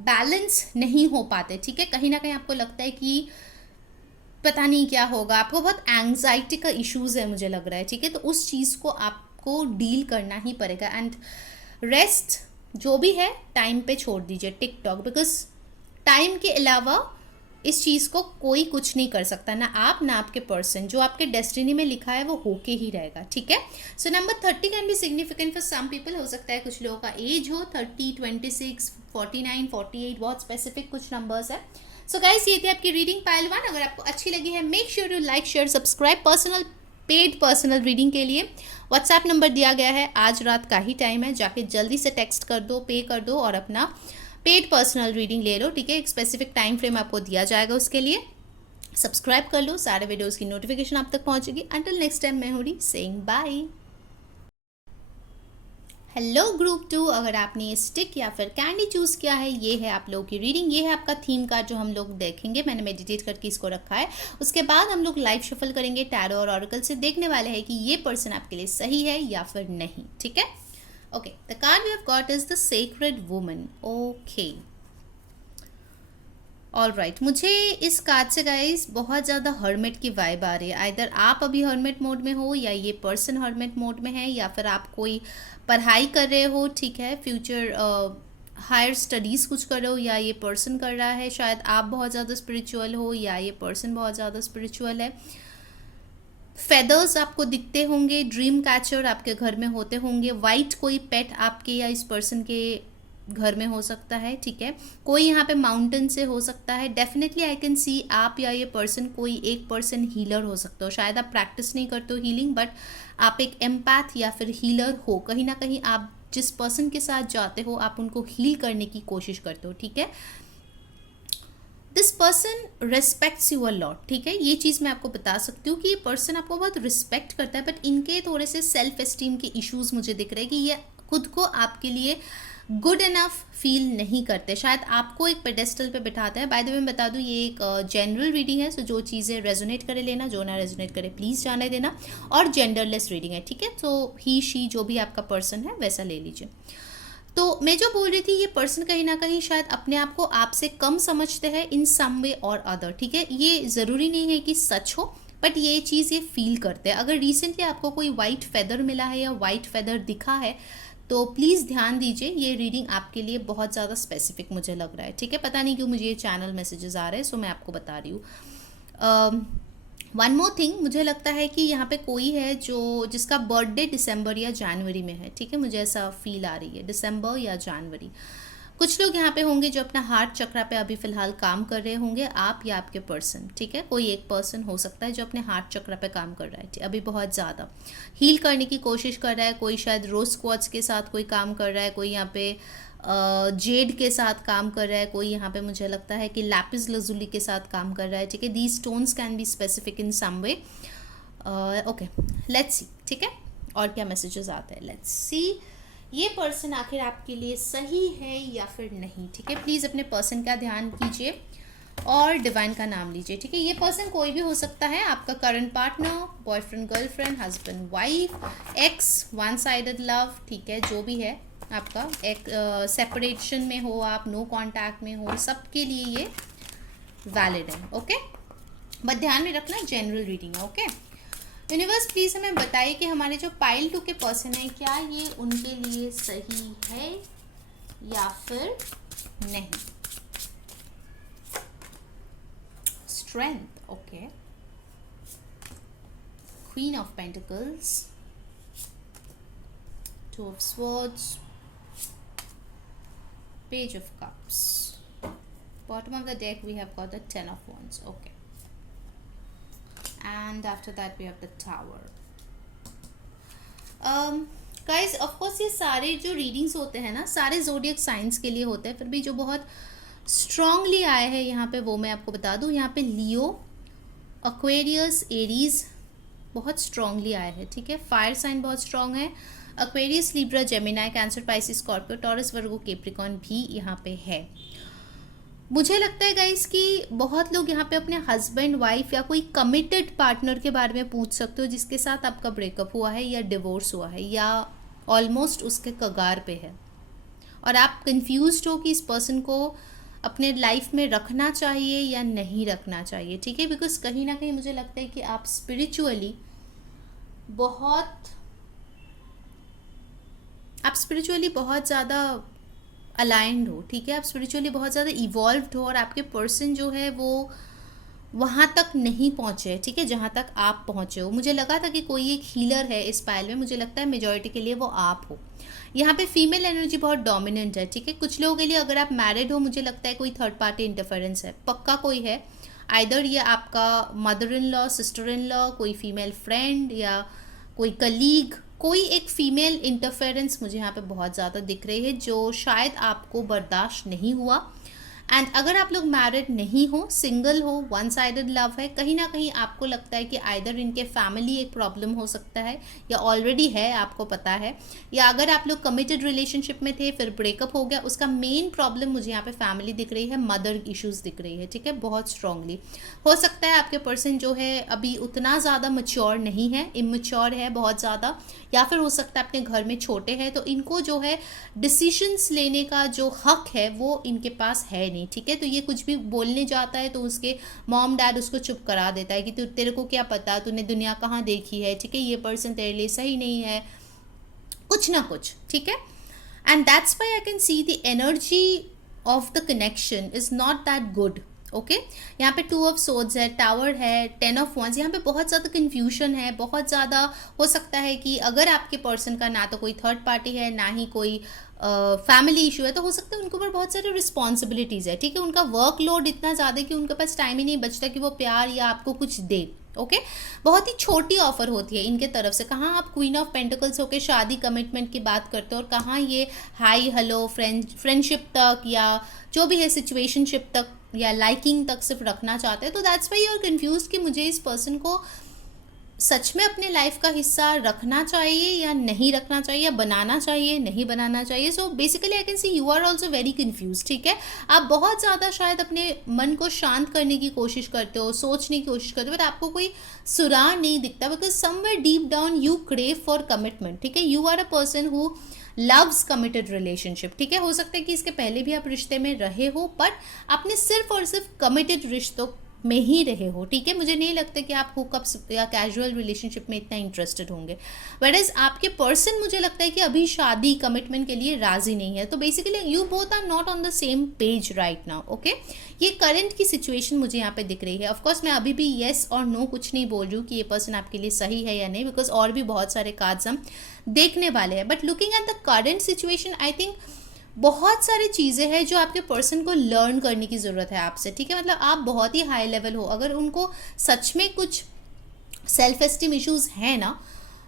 बैलेंस नहीं हो पाते, ठीक है। कहीं ना कहीं आपको लगता है कि पता नहीं क्या होगा, आपको बहुत एंग्जाइटी का इश्यूज है मुझे लग रहा है, ठीक है। तो उस चीज़ को आपको डील करना ही पड़ेगा। एंड रेस्ट जो भी है टाइम पे छोड़ दीजिए, टिकटॉक, बिकॉज टाइम के अलावा इस चीज़ को कोई कुछ नहीं कर सकता, ना आप ना आपके पर्सन, जो आपके डेस्टिनी में लिखा है वो होके ही रहेगा, ठीक है। So number 30 can be significant for some people, हो सकता है कुछ लोगों का एज हो 30, 26, 49, 48, बहुत स्पेसिफिक कुछ नंबर्स है। सो गाइस ये थी आपकी रीडिंग पाइल 1। अगर आपको अच्छी लगी है make sure you like, share, subscribe. Paid personal reading के लिए व्हाट्सएप नंबर दिया गया है, आज रात का ही टाइम है, जाके जल्दी से टेक्स्ट कर दो, पे कर दो और अपना पेड पर्सनल रीडिंग ले लो, ठीक है। एक स्पेसिफिक टाइम फ्रेम आपको दिया जाएगा, उसके लिए सब्सक्राइब कर लो, सारे वीडियोस की नोटिफिकेशन आप तक पहुंचेगी। अंटिल नेक्स्ट टाइम मैं हूँ सेइंग बाय। हेलो ग्रुप 2, अगर आपने ये स्टिक या फिर कैंडी चूज़ किया है, ये है आप लोगों की रीडिंग, ये है आपका थीम कार्ड जो हम लोग देखेंगे। मैंने मेडिटेट करके इसको रखा है। उसके बाद हम लोग लाइव शफल करेंगे, टैरो और ऑरेकल से देखने वाले हैं कि ये पर्सन आपके लिए सही है या फिर नहीं। ठीक है, okay. The card we have got is the sacred woman. Okay, all right, मुझे इस कार्ड से गाइस बहुत ज़्यादा हर्मिट की वाइब आ रही है। आइदर आप अभी हर्मिट मोड में हो या ये पर्सन हर्मिट मोड में है, या फिर आप कोई पढ़ाई कर रहे हो, ठीक है, फ्यूचर हायर स्टडीज़ कुछ कर रहे हो, या ये पर्सन कर रहा है। शायद आप बहुत ज़्यादा स्पिरिचुअल हो या ये पर्सन बहुत ज़्यादा स्पिरिचुअल है। फेदर्स आपको दिखते होंगे, ड्रीम कैचर आपके घर में होते होंगे, वाइट कोई पेट आपके या इस पर्सन के घर में हो सकता है। ठीक है, कोई यहाँ पे माउंटेन से हो सकता है। डेफिनेटली आई कैन सी आप या ये पर्सन, कोई एक पर्सन हीलर हो सकता हो। शायद आप प्रैक्टिस नहीं करते हो हीलिंग, बट आप एक एम्पैथ या फिर हीलर हो। कहीं ना कहीं आप जिस पर्सन के साथ जाते हो, आप उनको हील करने की कोशिश करते हो। ठीक है, this person respects you a lot. ठीक है, ये चीज़ मैं आपको बता सकती हूँ कि ये पर्सन आपको बहुत रिस्पेक्ट करता है, बट इनके थोड़े से सेल्फ एस्टीम के इश्यूज मुझे दिख रहे हैं कि ये खुद को आपके लिए गुड इनफ फील नहीं करते। शायद आपको एक पेडेस्टल पे बिठाते हैं। बाय द वे मैं बता दूं, ये एक जनरल रीडिंग है, सो जो चीज़ें रेजोनेट करे लेना, जो ना रेजोनेट करे प्लीज़ जाने देना। और जेंडरलेस रीडिंग है, ठीक है, तो ही शी जो भी आपका पर्सन है वैसा ले लीजिए। तो मैं जो बोल रही थी, ये पर्सन कहीं ना कहीं शायद अपने आप को आपसे कम समझते हैं इन सम वे और अदर। ठीक है, ये ज़रूरी नहीं है कि सच हो, बट ये चीज़ ये फील करते हैं। अगर रिसेंटली आपको कोई वाइट फेदर मिला है या वाइट फेदर दिखा है, तो प्लीज़ ध्यान दीजिए, ये रीडिंग आपके लिए बहुत ज़्यादा स्पेसिफिक मुझे लग रहा है। ठीक है, पता नहीं क्यों मुझे ये चैनल मैसेजेस आ रहे हैं, सो मैं आपको बता रही हूँ। वन मोर थिंग, मुझे लगता है कि यहाँ पे कोई है जिसका बर्थडे दिसंबर या जनवरी में है। ठीक है, मुझे ऐसा फील आ रही है, दिसंबर या जनवरी। कुछ लोग यहाँ पे होंगे जो अपना हार्ट चक्रा पे अभी फिलहाल काम कर रहे होंगे, आप या आपके पर्सन। ठीक है, कोई एक पर्सन हो सकता है जो अपने हार्ट चक्रा पे काम कर रहा है अभी बहुत ज़्यादा हील करने की कोशिश कर रहा है। कोई शायद रोज क्वार्ट्ज के साथ कोई काम कर रहा है, कोई यहाँ पे जेड के साथ काम कर रहा है, कोई यहाँ पे मुझे लगता है कि लैपिस लजुली के साथ काम कर रहा है। ठीक है, these stones can be specific in some way. Okay, let's see. ठीक है, और क्या मैसेजेस आते हैं, लेट्स सी ये पर्सन आखिर आपके लिए सही है या फिर नहीं। ठीक है, प्लीज़ अपने पर्सन का ध्यान कीजिए और डिवाइन का नाम लीजिए। ठीक है, ये पर्सन कोई भी हो सकता है, आपका current partner, boyfriend, girlfriend, husband, wife, x, one sided love. ठीक है, जो भी है आपका, एक सेपरेशन में हो आप, नो कांटेक्ट में हो, सबके लिए ये वैलिड है। ओके, बट ध्यान में रखना जनरल रीडिंग है। ओके, यूनिवर्स प्लीज़ हमें बताइए कि हमारे जो पाइल 2 के पर्सन हैं, क्या ये उनके लिए सही है या फिर नहीं। Strength, okay, queen of pentacles, two of swords, page of cups, bottom of the deck we have got the 10 of wands. ओके, and after that we have the tower. Guys, of course ये सारे जो रीडिंग्स होते हैं ना, सारे जोडियक साइंस के लिए होते हैं, फिर भी जो बहुत स्ट्रांगली आए हैं यहाँ पे वो मैं आपको बता दूँ। यहाँ पे लियो, एक्वेरियस, एरीज बहुत स्ट्रांगली आए हैं। ठीक है, फायर साइन बहुत स्ट्रांग है। Aquarius, Libra, Gemini, Cancer, Pisces, Scorpio, Taurus, Virgo, Capricorn भी यहाँ पे है। मुझे लगता है गाइस कि बहुत लोग यहाँ पे अपने हस्बैंड, वाइफ या कोई कमिटेड पार्टनर के बारे में पूछ सकते हो, जिसके साथ आपका ब्रेकअप हुआ है या डिवोर्स हुआ है या ऑलमोस्ट उसके कगार पे है, और आप कंफ्यूज्ड हो कि इस पर्सन को अपने लाइफ में रखना चाहिए या नहीं रखना चाहिए। ठीक है, बिकॉज कहीं ना कहीं मुझे लगता है कि आप स्पिरिचुअली बहुत ज़्यादा अलाइंड हो। ठीक है, आप स्पिरिचुअली बहुत ज़्यादा इवॉल्व्ड हो, और आपके पर्सन जो है वो वहाँ तक नहीं पहुँचे। ठीक है, जहाँ तक आप पहुँचे हो। मुझे लगा था कि कोई एक हीलर है इस पाइल में, मुझे लगता है मेजॉरिटी के लिए वो आप हो। यहाँ पे फीमेल एनर्जी बहुत डोमिनेंट है। ठीक है, कुछ लोगों के लिए अगर आप मैरिड हो, मुझे लगता है कोई थर्ड पार्टी इंटरफेरेंस है, पक्का कोई है। आइदर ये आपका mother in law, sister in law, कोई फीमेल फ्रेंड या कोई कलीग, कोई एक फीमेल इंटरफेरेंस मुझे यहाँ पे बहुत ज़्यादा दिख रही है, जो शायद आपको बर्दाश्त नहीं हुआ एंड अगर आप लोग मैरिड नहीं हो, सिंगल हो, वन साइडेड लव है, कहीं ना कहीं आपको लगता है कि आइदर इनके फैमिली एक प्रॉब्लम हो सकता है या ऑलरेडी है, आपको पता है, या अगर आप लोग कमिटेड रिलेशनशिप में थे फिर ब्रेकअप हो गया, उसका मेन प्रॉब्लम मुझे यहाँ पे फैमिली दिख रही है, मदर इश्यूज दिख रही है, ठीक है, बहुत स्ट्रांगली। हो सकता है आपके पर्सन जो है अभी उतना ज़्यादा मच्योर नहीं है, इमच्योर है बहुत ज़्यादा, या फिर हो सकता है अपने घर में छोटे हैं, तो इनको जो है डिसीशंस लेने का जो हक है वो इनके पास है नहीं, ठीक है। तो ये कुछ भी बोलने जाता है तो उसके मॉम डैड उसको चुप करा देता है कि तेरे को क्या पता, तूने दुनिया कहाँ देखी है, ठीक है, ये पर्सन तेरे लिए सही नहीं है, कुछ ना कुछ, ठीक है। And that's why I can see the energy of the connection is not that good. Okay, यहाँ पे 2 ऑफ सोर्ड्स है, टावर है, 10 ऑफ वंस, यहाँ पे बहुत ज़्यादा कन्फ्यूजन है, बहुत ज़्यादा हो सकता है कि अगर आपके पर्सन का ना तो कोई थर्ड पार्टी है ना ही कोई फैमिली इशू है, तो हो सकता है उनके ऊपर बहुत सारी रिस्पॉन्सिबिलिटीज़ है, ठीक है, उनका वर्कलोड इतना ज़्यादा है कि उनके पास टाइम ही नहीं बचता कि वो प्यार या आपको कुछ दे। ओके, बहुत ही छोटी ऑफर होती है इनके तरफ से। कहाँ आप क्वीन ऑफ पेंटिकल्स होके शादी कमिटमेंट की बात करते हो, और कहाँ ये हाई हेलो फ्रेंडशिप तक या जो भी है सिचुएशनशिप तक या लाइकिंग तक सिर्फ रखना चाहते हैं। तो that's why you are confuse कि मुझे इस पर्सन को सच में अपने लाइफ का हिस्सा रखना चाहिए या नहीं रखना चाहिए, या बनाना चाहिए नहीं बनाना चाहिए। So basically I can see you are also very confuse, ठीक है। आप बहुत ज़्यादा शायद अपने मन को शांत करने की कोशिश करते हो, सोचने की कोशिश करते हो, बट आपको कोई सुराग नहीं दिखता, because somewhere deep down you crave for commitment, ठीक है। You are a person who loves committed relationship, ठीक है। हो सकता है कि इसके पहले भी आप रिश्ते में रहे हो, बट आपने सिर्फ और सिर्फ कमिटेड रिश्तों में ही रहे हो, ठीक है। मुझे नहीं लगता कि आप हुकअप्स या कैजुअल रिलेशनशिप में इतना इंटरेस्टेड होंगे, बट एज आपके पर्सन मुझे लगता है कि अभी शादी कमिटमेंट के लिए राजी नहीं है। तो basically you both are not on the same page right now. Okay, ये करंट की सिचुएशन मुझे यहाँ पे दिख रही है। ऑफकोर्स मैं अभी भी येस और नो कुछ नहीं बोल रही हूँ कि ये पर्सन आपके लिए सही है या नहीं, बिकॉज और भी बहुत सारे कार्ड्स हम देखने वाले हैं। But looking at the current situation, I think बहुत सारी चीज़ें हैं जो आपके पर्सन को लर्न करने की ज़रूरत है आपसे, ठीक है। मतलब आप बहुत ही हाई लेवल हो, अगर उनको सच में कुछ सेल्फ एस्टीम इश्यूज हैं ना,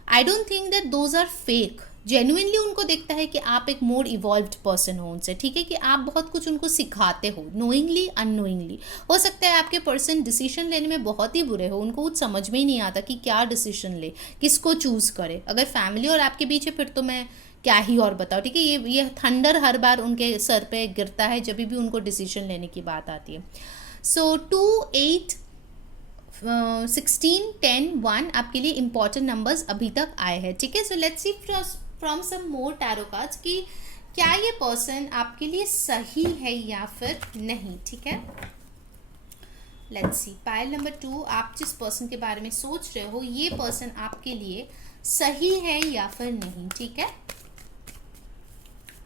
I don't think that those are fake. Genuinely उनको देखता है कि आप एक मोर इवॉल्व्ड पर्सन हो उनसे, ठीक है, कि आप बहुत कुछ उनको सिखाते हो, नोइंगली अननोइंगली। हो सकता है आपके पर्सन डिसीजन लेने में बहुत ही बुरे हो, उनको कुछ समझ में ही नहीं आता कि क्या डिसीजन ले, किसको चूज़ करे। अगर फैमिली और आपके बीच है फिर तो मैं क्या ही और बताओ, ठीक है। ये थंडर हर बार उनके सर पे गिरता है जब भी उनको डिसीजन लेने की बात आती है। सो 2, 8, 16, 10, 1 आपके लिए इंपॉर्टेंट नंबर्स अभी तक आए हैं, ठीक है। So let's see from some more tarot cards कि क्या ये पर्सन आपके लिए सही है या फिर नहीं, ठीक है। लेट्स सी पाइल नंबर 2, आप जिस पर्सन के बारे में सोच रहे हो ये पर्सन आपके लिए सही है या फिर नहीं, ठीक है।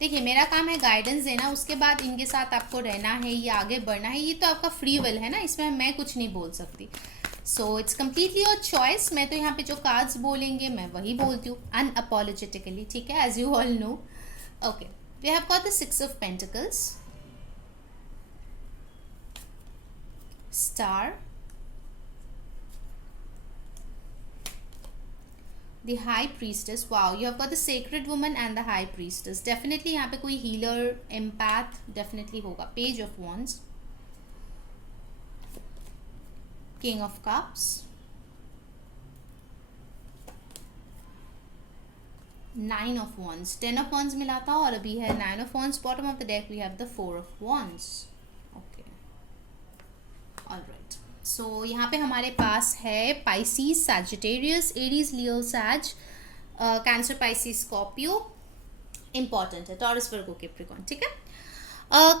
देखिए, मेरा काम है गाइडेंस देना, उसके बाद इनके साथ आपको रहना है या आगे बढ़ना है, ये तो आपका फ्री विल है ना, इसमें मैं कुछ नहीं बोल सकती। So it's completely your choice. मैं तो यहाँ पे जो कार्ड्स बोलेंगे मैं वही बोलती हूँ अनअपोलोजेटिकली, ठीक है, as you all know. Okay, we have got the 6 of pentacles, star, The High Priestess. Wow, you have got the Sacred Woman and the High Priestess. Definitely यहाँ पे कोई healer, empath definitely होगा. Page of Wands, King of Cups, 9 of Wands. 10 of Wands मिला था और अभी है 9 of Wands. Bottom of the deck we have the 4 of Wands. Okay, all right. सो यहाँ पे हमारे पास है पाइसिस, सैजिटेरियस, एरीज, लियो, सैज, कैंसर, पाइसिस, स्कॉर्पियो, इंपॉर्टेंट है, टॉरस, वर्गो, कैप्रिकॉर्न, ठीक है।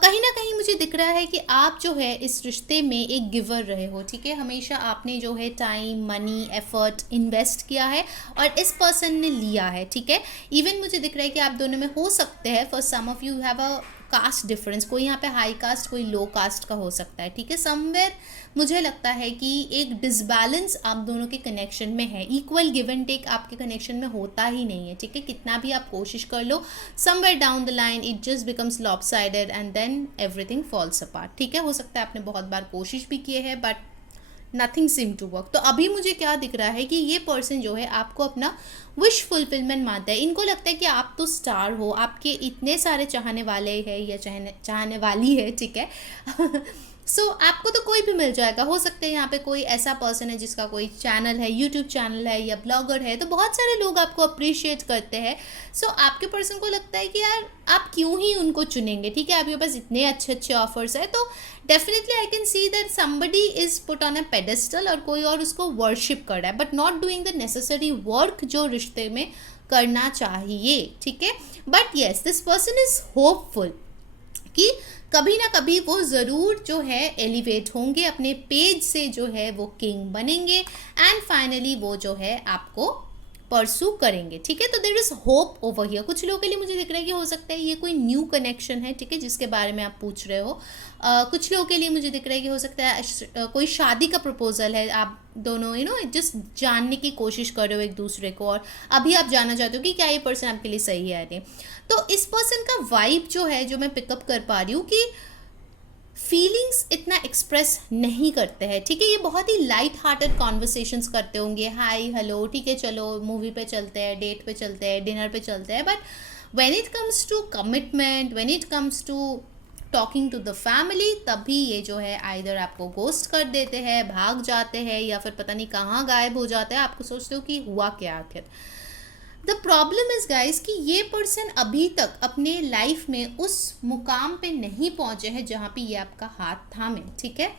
कहीं ना कहीं मुझे दिख रहा है कि आप जो है इस रिश्ते में एक गिवर रहे हो, ठीक है। हमेशा आपने जो है टाइम, मनी, एफर्ट इन्वेस्ट किया है और इस पर्सन ने लिया है, ठीक है। इवन मुझे दिख रहा है कि आप दोनों में हो सकते हैं, for some of you have a caste difference, कोई यहाँ पे हाई कास्ट कोई लो कास्ट का हो सकता है, ठीक है। समवेयर मुझे लगता है कि एक डिसबैलेंस आप दोनों के कनेक्शन में है, इक्वल गिव एंड टेक आपके कनेक्शन में होता ही नहीं है, ठीक है। कितना भी आप कोशिश कर लो, somewhere down the line it just becomes lopsided and then everything falls apart, ठीक है। हो सकता है आपने बहुत बार कोशिश भी की है but nothing seem to work. तो अभी मुझे क्या दिख रहा है कि ये पर्सन जो है आपको अपना विश फुलफिलमेंट मानता है। इनको लगता है कि आप तो स्टार हो, आपके इतने सारे चाहने वाले हैं या चाहने वाली है, ठीक है। सो आपको तो कोई भी मिल जाएगा। हो सकता है यहाँ पे कोई ऐसा पर्सन है जिसका कोई चैनल है, यूट्यूब चैनल है या ब्लॉगर है, तो बहुत सारे लोग आपको अप्रिशिएट करते हैं। सो आपके पर्सन को लगता है कि यार आप क्यों ही उनको चुनेंगे, ठीक है, आपके पास इतने अच्छे अच्छे ऑफर्स है। तो definitely I can see that somebody is put on a pedestal और कोई और उसको वर्शिप कर रहा है, but not doing the necessary work जो रिश्ते में करना चाहिए, ठीक है। But yes, this person is hopeful कि कभी ना कभी वो ज़रूर जो है एलिवेट होंगे, अपने पेज से जो है वो किंग बनेंगे एंड फाइनली वो जो है आपको परसू करेंगे, ठीक है। तो there is hope over here. कुछ लोगों के लिए मुझे दिख रहा है कि हो सकता है ये कोई न्यू कनेक्शन है, ठीक है, जिसके बारे में आप पूछ रहे हो। कुछ लोगों के लिए मुझे दिख रहा है कि हो सकता है कोई शादी का प्रपोजल है, आप दोनों जस्ट जानने की कोशिश कर रहे हो एक दूसरे को, और अभी आप जानना चाहते हो कि क्या ये पर्सन आपके लिए सही है या नहीं। तो इस पर्सन का वाइब जो है, जो मैं पिकअप कर पा रही हूँ कि फीलिंग्स इतना एक्सप्रेस नहीं करते हैं, ठीक है। ये बहुत ही लाइट हार्टेड कॉन्वर्सेशंस करते होंगे, हाय हेलो, ठीक है, चलो मूवी पे चलते हैं, डेट पे चलते हैं, डिनर पे चलते हैं, but when it comes to commitment, when it comes to talking to the family, तभी ये जो है आइदर आपको गोस्ट कर देते हैं, भाग जाते हैं, या फिर पता नहीं कहाँ गायब हो जाते हैं। आपको सोचते हो कि हुआ क्या आखिर। द प्रॉब्लम इज गाइज कि ये पर्सन अभी तक अपने लाइफ में उस मुकाम पे नहीं पहुंचे हैं जहाँ पे ये आपका हाथ थामे, ठीक है।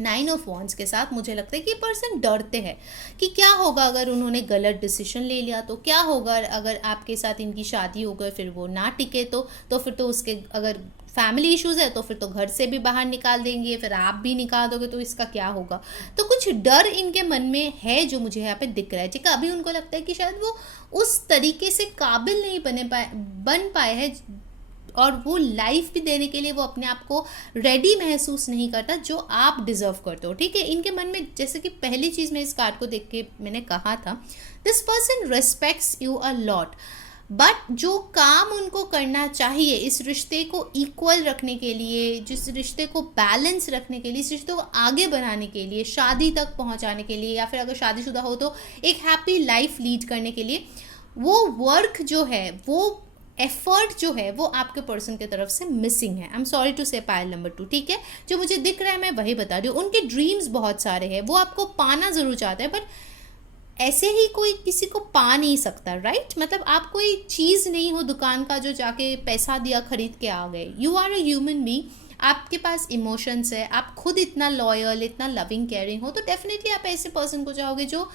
9 ऑफ वॉन्ड्स के साथ मुझे लगता है कि पर्सन डरते हैं कि क्या होगा अगर उन्होंने गलत डिसीजन ले लिया, तो क्या होगा अगर आपके साथ इनकी शादी हो गई फिर वो ना टिके, तो फिर तो उसके अगर फैमिली इश्यूज है तो फिर तो घर से भी बाहर निकाल देंगे, फिर आप भी निकाल दोगे, तो इसका क्या होगा। तो कुछ डर इनके मन में है जो मुझे यहाँ पे दिख रहा है, ठीक है। अभी उनको लगता है कि शायद वो उस तरीके से काबिल नहीं बन पाए हैं, और वो लाइफ भी देने के लिए वो अपने आप को रेडी महसूस नहीं करता जो आप डिजर्व करते हो, ठीक है। इनके मन में, जैसे कि पहली चीज़ मैं इस कार्ड को देख के मैंने कहा था, this person respects you a lot, but जो काम उनको करना चाहिए इस रिश्ते को इक्वल रखने के लिए, जिस रिश्ते को बैलेंस रखने के लिए, इस रिश्ते को आगे बढ़ाने के लिए, शादी तक पहुंचाने के लिए, या फिर अगर शादीशुदा हो तो एक हैप्पी लाइफ लीड करने के लिए, वो वर्क जो है, वो एफर्ट जो है, वो आपके पर्सन की तरफ से मिसिंग है। आई एम सॉरी टू से पायल नंबर 2, ठीक है। जो मुझे दिख रहा है मैं वही बता रही हूँ। उनके ड्रीम्स बहुत सारे हैं, वो आपको पाना ज़रूर चाहते हैं, बट ऐसे ही कोई किसी को पा नहीं सकता, राइट। मतलब आप कोई चीज़ नहीं हो दुकान का जो जाके पैसा दिया खरीद के आ गए। You are a human being, आपके पास इमोशंस है, आप खुद इतना लॉयल, इतना लविंग केयरिंग हो, तो डेफिनेटली आप ऐसे पर्सन को चाहोगे जो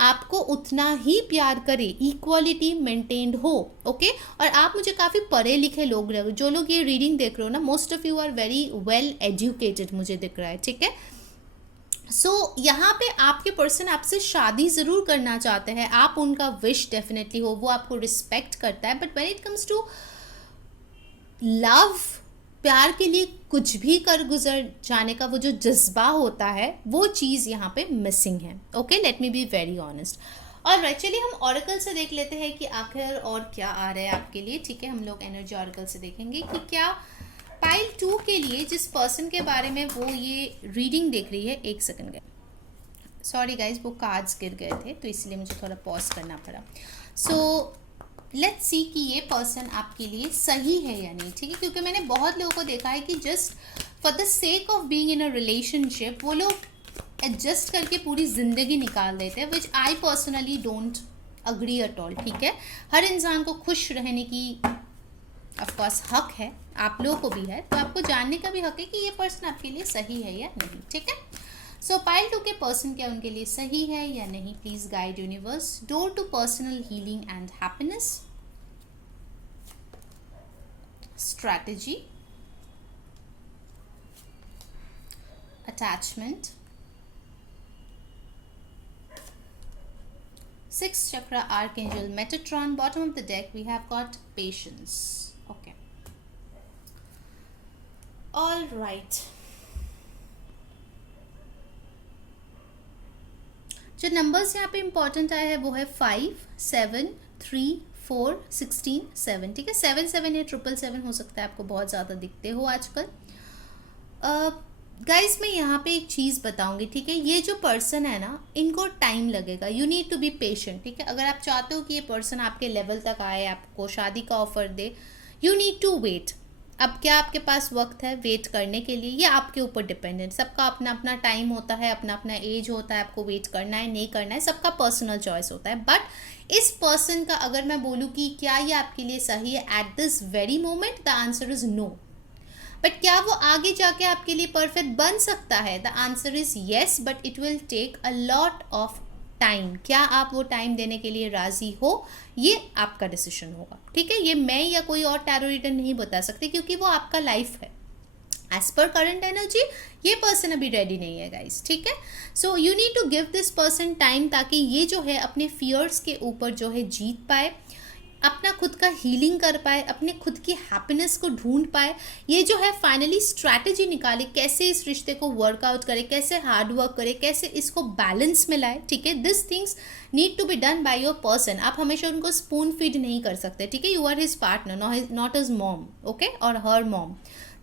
आपको उतना ही प्यार करे, इक्वालिटी मेंटेन्ड हो, ओके। और आप मुझे काफ़ी पढ़े लिखे लोग रहे हो, जो लोग ये रीडिंग देख रहे हो ना, most of you are very well educated मुझे दिख रहा है, ठीक है। सो यहाँ पे आपके पर्सन आपसे शादी ज़रूर करना चाहते हैं, आप उनका विश डेफिनेटली हो, वो आपको रिस्पेक्ट करता है, but when it comes to love, प्यार के लिए कुछ भी कर गुजर जाने का वो जो जज्बा होता है, वो चीज़ यहाँ पे मिसिंग है, okay. Let me be very honest. और चलिए हम ऑरेकल से देख लेते हैं कि आखिर और क्या आ रहा है आपके लिए, ठीक है। हम लोग एनर्जी ऑरेकल से देखेंगे कि क्या पाइल 2 के लिए, जिस पर्सन के बारे में वो ये रीडिंग देख रही है, एक सेकंड गए, सॉरी गाइज, वो कार्ड्स गिर गए थे तो इसलिए मुझे थोड़ा पॉज करना पड़ा। सो लेट्स सी कि ये पर्सन आपके लिए सही है या नहीं, ठीक है। क्योंकि मैंने बहुत लोगों को देखा है कि just for the sake of being in a relationship वो लोग एडजस्ट करके पूरी ज़िंदगी निकाल देते हैं, which I personally don't agree at all, ठीक है। हर इंसान को खुश रहने की ऑफकोर्स हक है, आप लोगों को भी है, तो आपको जानने का भी हक है कि ये पर्सन आपके लिए सही है या नहीं, ठीक है। सो पाइल 2 के पर्सन क्या उनके लिए सही है या नहीं, please guide universe. Door to personal healing and happiness, strategy, attachment, 6th chakra archangel Metatron. Bottom of the deck we have got patience, okay, all right। जो नंबर्स यहाँ पे इंपॉर्टेंट आए हैं वो है 5, 7, 3, 4, 16, 7, ठीक है। 7 7 या 777 हो सकता है, आपको बहुत ज़्यादा दिखते हो आजकल। गाइस मैं यहाँ पे एक चीज़ बताऊंगी, ठीक है। ये जो पर्सन है ना, इनको टाइम लगेगा, you need to be patient, ठीक है। अगर आप चाहते हो कि ये पर्सन आपके लेवल तक आए, आपको शादी का ऑफर दे, यू नीड टू वेट। अब क्या आपके पास वक्त है वेट करने के लिए, ये आपके ऊपर डिपेंडेंट। सबका अपना अपना टाइम होता है, अपना अपना एज होता है, आपको वेट करना है नहीं करना है, सबका पर्सनल चॉइस होता है। बट इस पर्सन का अगर मैं बोलूँ कि क्या ये आपके लिए सही है at this very moment, the answer is no. But क्या वो आगे जाके आपके लिए परफेक्ट बन सकता है? The answer is yes, but it will take a lot of time. क्या आप वो टाइम देने के लिए राजी हो, ये आपका डिसीजन होगा, ठीक है। ये मैं या कोई और टैरो रीडर नहीं बता सकते, क्योंकि वो आपका लाइफ है। एज पर करंट एनर्जी ये पर्सन अभी रेडी नहीं है गाइस, ठीक है। So you need to give this person time, ताकि ये जो है अपने फियर्स के ऊपर जो है जीत पाए, अपना खुद का हीलिंग कर पाए, अपने खुद की हैप्पीनेस को ढूंढ पाए। ये जो है फाइनली स्ट्रैटेजी निकाले, कैसे इस रिश्ते को वर्कआउट करे, कैसे हार्ड वर्क करे, कैसे इसको बैलेंस में लाए, ठीक है। This things need to be done by your person. आप हमेशा उनको स्पून फीड नहीं कर सकते, ठीक है। You are his partner, not his mom, okay, or her mom,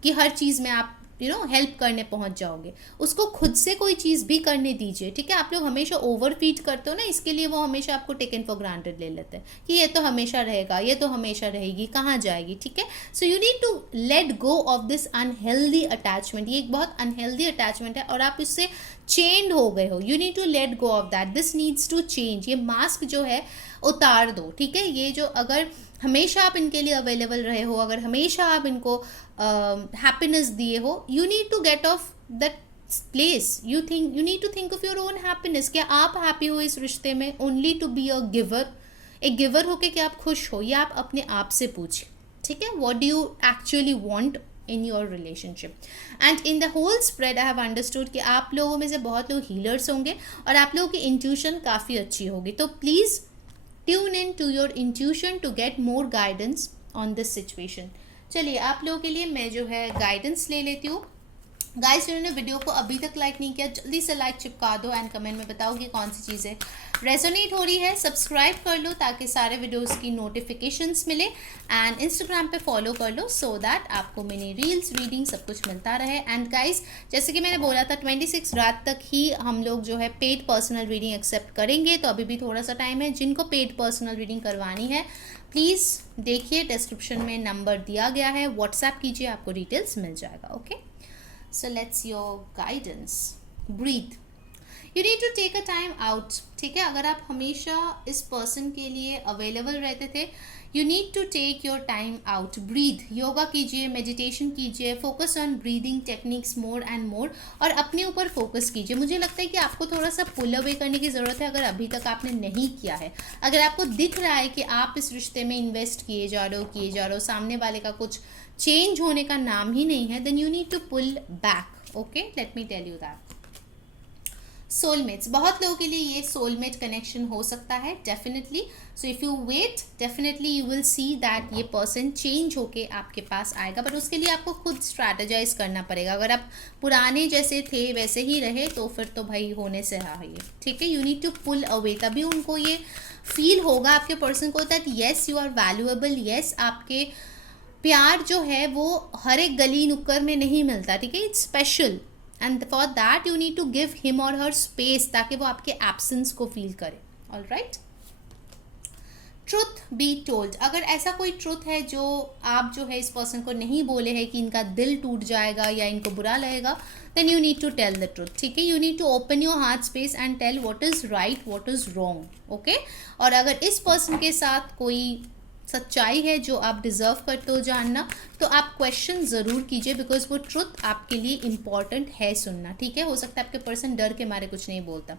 कि हर चीज़ में आप हेल्प करने पहुंच जाओगे। उसको खुद से कोई चीज़ भी करने दीजिए, ठीक है। आप लोग हमेशा ओवर फीड करते हो ना, इसके लिए वो हमेशा आपको टेकन फॉर ग्रांटेड ले लेते हैं कि ये तो हमेशा रहेगा, ये तो हमेशा रहेगी, कहाँ जाएगी, ठीक है। So you need to let go of this unhealthy attachment. ये एक बहुत अनहेल्दी अटैचमेंट है और आप इससे चेंड हो गए हो। You need to let go of that, this needs to change. ये मास्क जो है उतार दो, ठीक है। ये जो अगर हमेशा आप इनके लिए अवेलेबल रहे हो, अगर हमेशा आप इनको हैप्पीनेस दिए हो, you need to get off that place. You need to think of your own happiness. क्या आप हैप्पी हो इस रिश्ते में only to be a giver? एक गिवर होके क्या आप खुश हो, ये आप अपने आप से पूछिए, ठीक है। What do you actually want in your relationship? And in the whole spread I have understood कि आप लोगों में से बहुत लोग हीलर्स होंगे और आप लोगों की इंट्यूशन काफ़ी अच्छी होगी। तो please tune in to your intuition to get more guidance on this situation. चलिए आप लोगों के लिए मैं जो है गाइडेंस ले लेती हूँ। गाइस जिन्होंने वीडियो को अभी तक लाइक नहीं किया, जल्दी से लाइक चिपका दो एंड कमेंट में बताओ कि कौन सी चीज़ें रेजोनेट हो रही है। सब्सक्राइब कर लो ताकि सारे वीडियोस की नोटिफिकेशंस मिले, एंड इंस्टाग्राम पे फॉलो कर लो सो दैट आपको मिनी रील्स, रीडिंग सब कुछ मिलता रहे। एंड गाइस जैसे कि मैंने बोला था 26 रात तक ही हम लोग जो है पेड पर्सनल रीडिंग एक्सेप्ट करेंगे, तो अभी भी थोड़ा सा टाइम है। जिनको पेड पर्सनल रीडिंग करवानी है प्लीज़ देखिए, डिस्क्रिप्शन में नंबर दिया गया है, व्हाट्सएप कीजिए, आपको डिटेल्स मिल जाएगा, okay. So let's your guidance. Breathe. You need to take a time out. ठीक है, अगर आप हमेशा इस पर्सन के लिए अवेलेबल रहते थे, you need to take your time out. Breathe, yoga कीजिए, मेडिटेशन कीजिए, focus on breathing techniques more and more, और अपने ऊपर फोकस कीजिए। मुझे लगता है कि आपको थोड़ा सा पुल अवे करने की ज़रूरत है, अगर अभी तक आपने नहीं किया है। अगर आपको दिख रहा है कि आप इस रिश्ते में इन्वेस्ट किए जा रहे हो, सामने वाले का कुछ चेंज होने का नाम ही नहीं है, then you need to pull back, okay. Let me tell you that. Soulmates, बहुत लोगों के लिए ये सोलमेट कनेक्शन हो सकता है, definitely. So if you wait, definitely you will see that ये पर्सन चेंज होके आपके पास आएगा, बट उसके लिए आपको खुद स्ट्रैटेजाइज करना पड़ेगा। अगर आप पुराने जैसे थे वैसे ही रहे तो फिर तो भाई होने से रहा ये, ठीक है। You need to pull away, तभी उनको ये फील होगा आपके पर्सन को that yes you are valuable, yes आपके प्यार जो है वो हर एक गली नुक्कड़ में नहीं मिलता, ठीक है। It's special, and for that you need to give him or her space, ताकि वो आपके एब्सेंस को फील करे, ऑलराइट। ट्रुथ बी टोल्ड, अगर ऐसा कोई ट्रुथ है जो आप जो है इस पर्सन को नहीं बोले हैं कि इनका दिल टूट जाएगा या इनको बुरा लगेगा, then you need to tell the truth, ठीक है। You need to open your heart space and tell what is right, what is wrong, okay. और अगर इस पर्सन के साथ कोई सच्चाई है जो आप डिज़र्व करते हो जानना, तो आप क्वेश्चन ज़रूर कीजिए, बिकॉज वो ट्रुथ आपके लिए इम्पॉर्टेंट है सुनना, ठीक है। हो सकता है आपके पर्सन डर के मारे कुछ नहीं बोलता।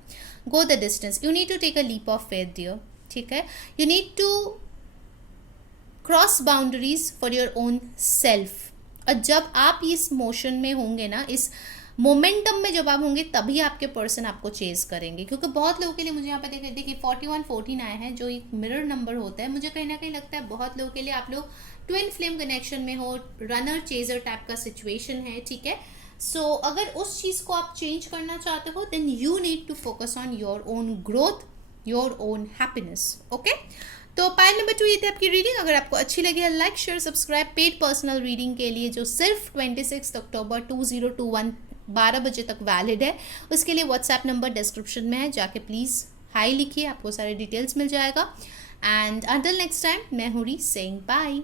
Go the distance, you need to take a leap of faith dear, ठीक है। You need to cross boundaries for your own self. और जब आप इस मोशन में होंगे ना, इस मोमेंटम में जब आप होंगे, तभी आपके पर्सन आपको चेज करेंगे। क्योंकि बहुत लोगों के लिए, मुझे यहाँ पे देखिए 41-14 आए हैं, जो एक मिरर नंबर होता है। मुझे कहीं ना कहीं लगता है बहुत लोगों के लिए आप लोग ट्विन फ्लेम कनेक्शन में हो, रनर चेजर टाइप का सिचुएशन है, ठीक है। सो अगर उस चीज़ को आप चेंज करना चाहते हो, then you need to focus on your own growth, your own happiness, okay. तो पाइल नंबर 2 ये थी आपकी रीडिंग। अगर आपको अच्छी लगी है, like share subscribe. Paid personal reading के लिए जो सिर्फ 26 अक्टूबर 2021 12 बजे तक वैलिड है। उसके लिए व्हाट्सएप नंबर डिस्क्रिप्शन में है, जाके प्लीज़ हाई लिखिए, आपको सारे डिटेल्स मिल जाएगा। एंड अंटिल नेक्स्ट टाइम, मैं हूँ री सेइंग बाय।